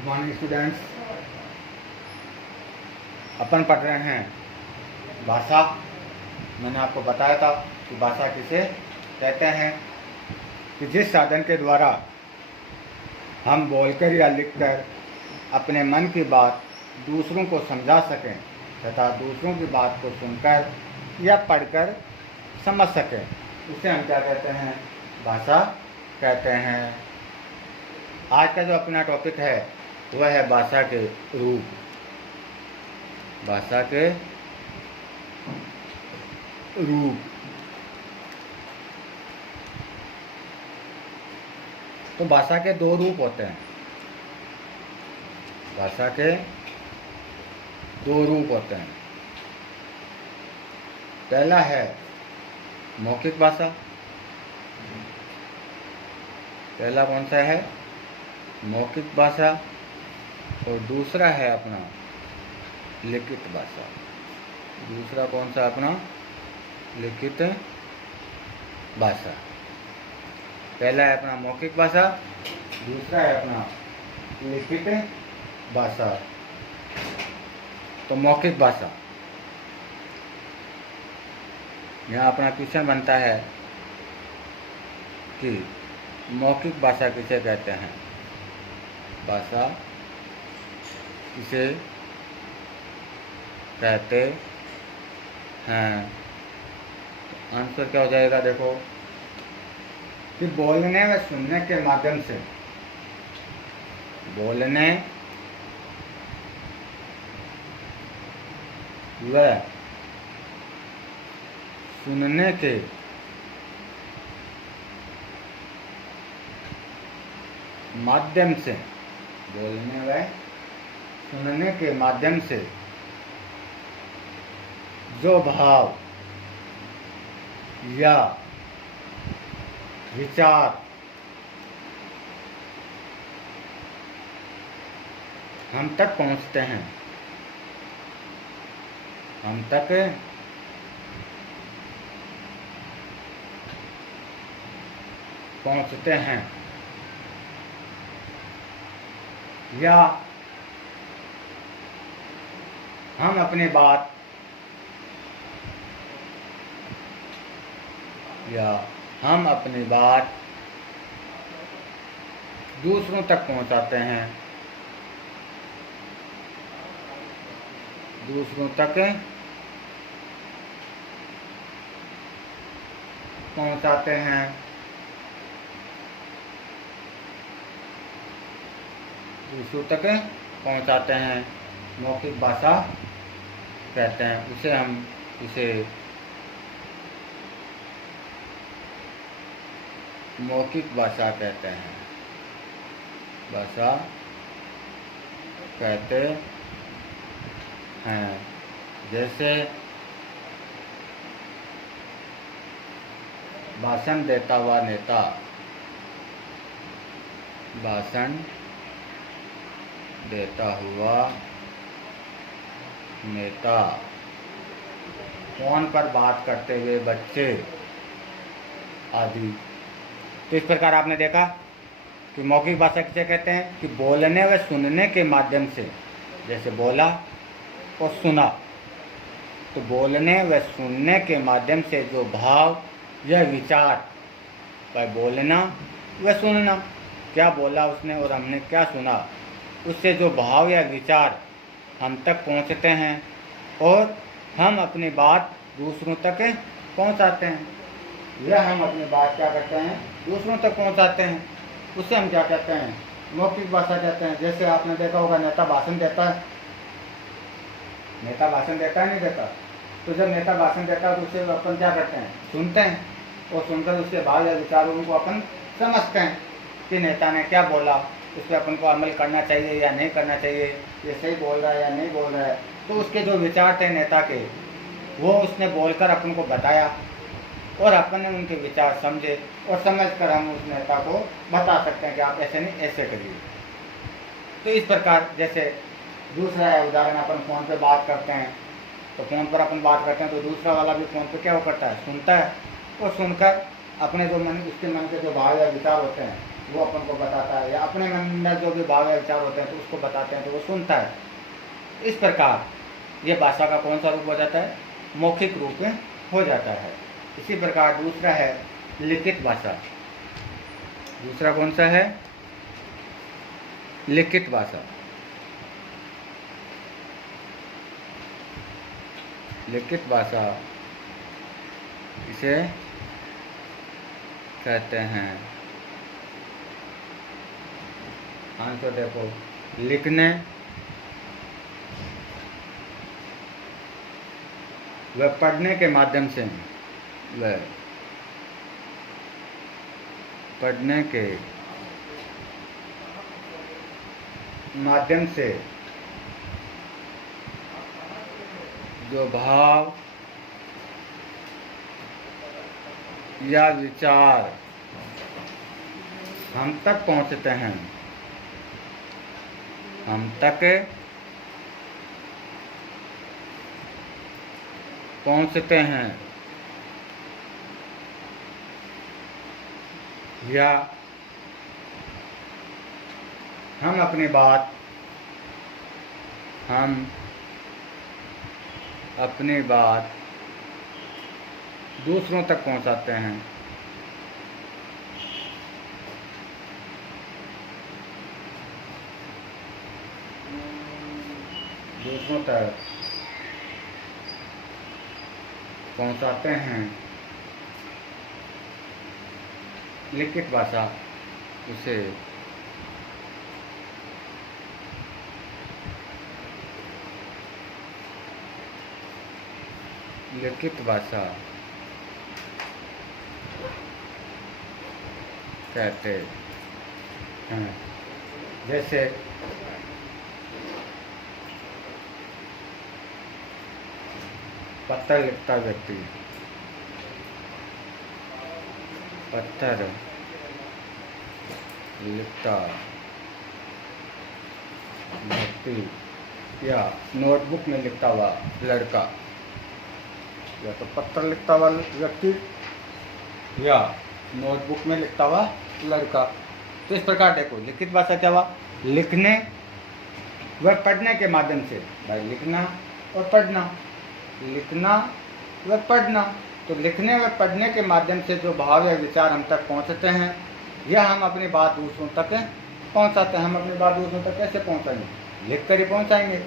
Good morning students. अपन पढ़ रहे हैं भाषा। मैंने आपको बताया था कि भाषा किसे कहते हैं कि जिस साधन के द्वारा हम बोलकर या लिखकर अपने मन की बात दूसरों को समझा सकें तथा दूसरों की बात को सुनकर या पढ़कर समझ सकें, उसे हम क्या कहते हैं? भाषा कहते हैं। आज का जो अपना टॉपिक है वह है भाषा के रूप। भाषा के रूप। तो भाषा के दो रूप होते हैं। भाषा के दो रूप होते हैं। पहला है मौखिक भाषा। पहला कौन सा है? मौखिक भाषा। और दूसरा है अपना लिखित भाषा। दूसरा कौन सा? अपना लिखित भाषा। पहला है अपना मौखिक भाषा, दूसरा है अपना लिखित भाषा। तो मौखिक भाषा, यहाँ अपना क्वेश्चन बनता है कि मौखिक भाषा किसे कहते हैं? भाषा किसे कहते हैं? तो आंसर क्या हो जाएगा? देखो कि बोलने व सुनने के माध्यम से, बोलने व सुनने के माध्यम से, बोलने व सुनने के माध्यम से जो भाव या विचार हम तक पहुंचते हैं, हम तक पहुंचते हैं, या हम अपनी बात दूसरों तक पहुंचाते हैं, दूसरों तक पहुंचाते हैं। दूसरों तक पहुंचाते हैं, मौखिक भाषा कहते हैं। इसे मौखिक भाषा कहते हैं। भाषा कहते हैं। जैसे भाषण देता हुआ नेता, भाषण देता हुआ नेता, फोन पर बात करते हुए बच्चे आदि। तो इस प्रकार आपने देखा कि मौखिक भाषा किसे कहते हैं? कि बोलने व सुनने के माध्यम से, जैसे बोला और सुना, तो बोलने व सुनने के माध्यम से जो भाव या विचार, पर बोलना व सुनना, क्या बोला उसने और हमने क्या सुना, उससे जो भाव या विचार हम तक पहुंचते हैं और हम अपनी बात दूसरों तक पहुंचाते हैं। यह हम अपनी बात क्या करते हैं? दूसरों तक पहुंचाते हैं। उसे हम क्या कहते हैं? मौखिक भाषा कहते हैं। जैसे आपने देखा होगा, नेता भाषण देता है। नेता भाषण देता है, नहीं देता? तो जब नेता भाषण देता है तो उसे अपन क्या करते हैं? सुनते हैं, और सुनकर उसके भाव या विचारों को अपन समझते हैं कि नेता ने क्या बोला, उस पर अपन को अमल करना चाहिए या नहीं करना चाहिए, ये सही बोल रहा है या नहीं बोल रहा है। तो उसके जो विचार थे नेता के, वो उसने बोलकर अपन को बताया और अपन ने उनके विचार समझे, और समझकर हम उस नेता को बता सकते हैं कि आप ऐसे नहीं ऐसे करिए। तो इस प्रकार, जैसे दूसरा है उदाहरण, अपन फ़ोन पे बात करते हैं, तो फ़ोन पर अपन बात करते हैं तो दूसरा वाला भी फ़ोन पे क्या वो करता है? सुनता है, और सुनकर अपने जो मन, उसके मन के जो भाव या विचार होते हैं वो अपन को बताता है, या अपने मन में जो भी भाव या विचार होते हैं तो उसको बताते हैं तो वो सुनता है। इस प्रकार ये भाषा का कौन सा रूप हो जाता है? मौखिक रूप में हो जाता है। इसी प्रकार दूसरा है लिखित भाषा। दूसरा कौन सा है? लिखित भाषा। लिखित भाषा इसे कहते हैं, आंसर देखो, लिखने व पढ़ने के माध्यम से, व पढ़ने के माध्यम से जो भाव या विचार हम तक पहुंचते हैं, हम तक पहुंचते हैं, या हम अपनी बात दूसरों तक पहुंचाते हैं। दूसरों तक पहुंचाते हैं। लिखित भाषा उसे लिखित भाषा कहते हैं। जैसे पत्र लिखता व्यक्ति, पत्थर लिखता व्यक्ति या नोटबुक में लिखता हुआ लड़का, या तो पत्र लिखता हुआ व्यक्ति या नोटबुक में लिखता हुआ लड़का। तो इस प्रकार देखो, लिखित भाषा क्या हुआ? लिखने व पढ़ने के माध्यम से। भाई लिखना और पढ़ना, लिखना व पढ़ना। तो लिखने व पढ़ने के माध्यम से जो भाव या विचार हम तक पहुंचते हैं, यह हम अपनी बात दूसरों तक पहुंचाते हैं। हम अपनी बात दूसरों तक कैसे पहुंचाएंगे? लिख कर ही पहुंचाएंगे।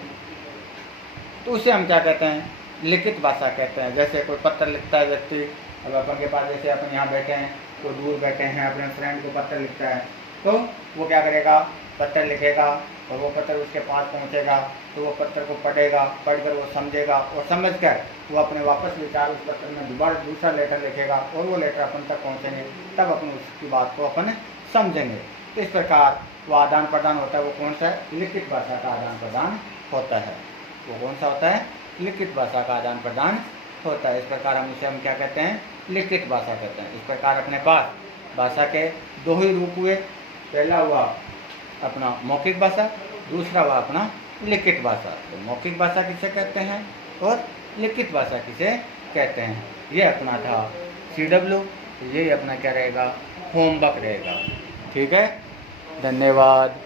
तो उसे हम क्या कहते हैं? लिखित भाषा कहते हैं। जैसे कोई पत्र लिखता है व्यक्ति, अब अपन के पास, जैसे अपन यहाँ बैठे हैं, कोई दूर बैठे हैं, अपने फ्रेंड को पत्र लिखता है, तो वो क्या करेगा? पत्र लिखेगा और वो पत्र उसके पास पहुँचेगा, तो वो पत्र को पढ़ेगा, पढ़कर वो समझेगा और समझकर वो अपने वापस विचार उस पत्र में दोबारा दूसरा लेटर लिखेगा और वो लेटर अपन तक पहुँचेंगे, तब अपन उसकी बात को अपन समझेंगे। तो इस प्रकार वो आदान प्रदान होता है। वो कौन सा है? लिखित भाषा का आदान प्रदान होता है। वो कौन सा होता है? लिखित भाषा का आदान प्रदान होता है। इस प्रकार हम क्या कहते हैं? लिखित भाषा कहते हैं। इस प्रकार अपने पास भाषा के दो ही रूप हुए। पहला हुआ अपना मौखिक भाषा, दूसरा हुआ अपना लिखित भाषा। तो मौखिक भाषा किसे कहते हैं और लिखित भाषा किसे कहते हैं? ये अपना था CW। तो ये अपना क्या रहेगा? होमवर्क रहेगा। ठीक है, धन्यवाद।